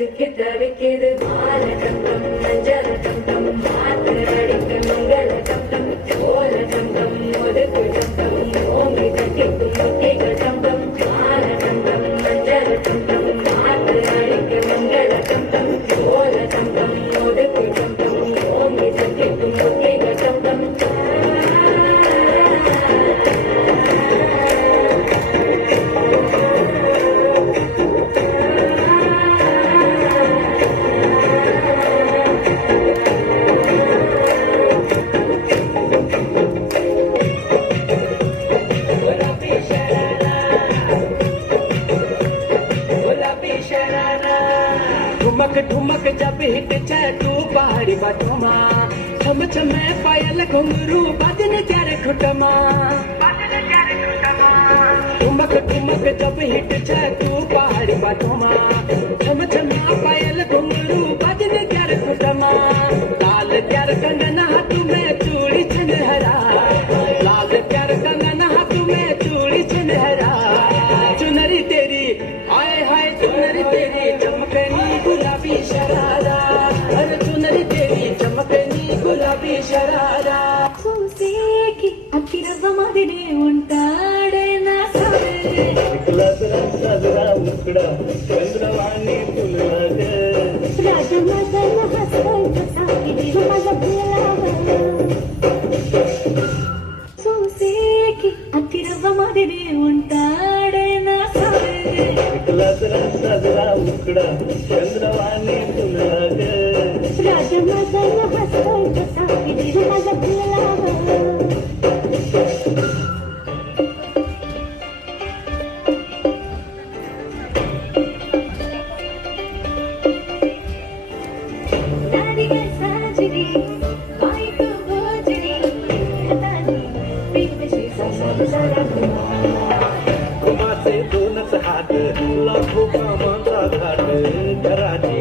சிக்கித்தவிக்குது மால தங்கம் மஞ்சள் தங்கம் மாத்திரடிக்கு மங்கள தங்கம் ஓல தங்கம் ஒதுக்கு தங்கம் ஓங்கி தட்டிக்கும் முத்திகள் தங்கம் மால தங்கம் மஞ்சள் தங்கம் மாத்திரடிக்கு மங்கள தங்கம் ஓல தங்கம் ஒதுக்கு தங்கம் ஓங்கி தட்டிக்கும் முத்திகள் தங்கம் ठुमक ठुमक जब हिट तू पहाड़ी बाटोमा छम छमे पायल घुंगरू बदन क्यारे खुटमा ठुमक ठुमक जब हिट तू पहाड़ी बाटोमा छम छमे पायल घुंगरू बदन क्यारे खुटमा लाल प्यार कंगन हाथ में चूड़ी छनहरा लाल प्यार कंगन हाथ में चूड़ी छनहरा चुनरी तेरी हाय हाय चुनरी तेरी चमकनी गुलाबी शरारा अरे चुनरी तेरी चमकनी गुलाबी शरारा చూసేకి అక్కిరవ్వ మాదిరే ఉంటాడే నా సరే सजरा मुकड़ा चंद्रवाणी तुलग राजमदन हसवंत साकिडी मग भुलाव చూసేకి అక్కిరవ్వ మాదిరే ఉంటాడే నా సరే सजरा मुकड़ा चंद्रवाणी तुलग राजमदन हसवंत साकिडी मग भुलाव नारियल साजरी बाईक भोजरी खतानी प्रेमशी संसारा कुमाचे दोनच हात लाखो कामाचा घाट घराची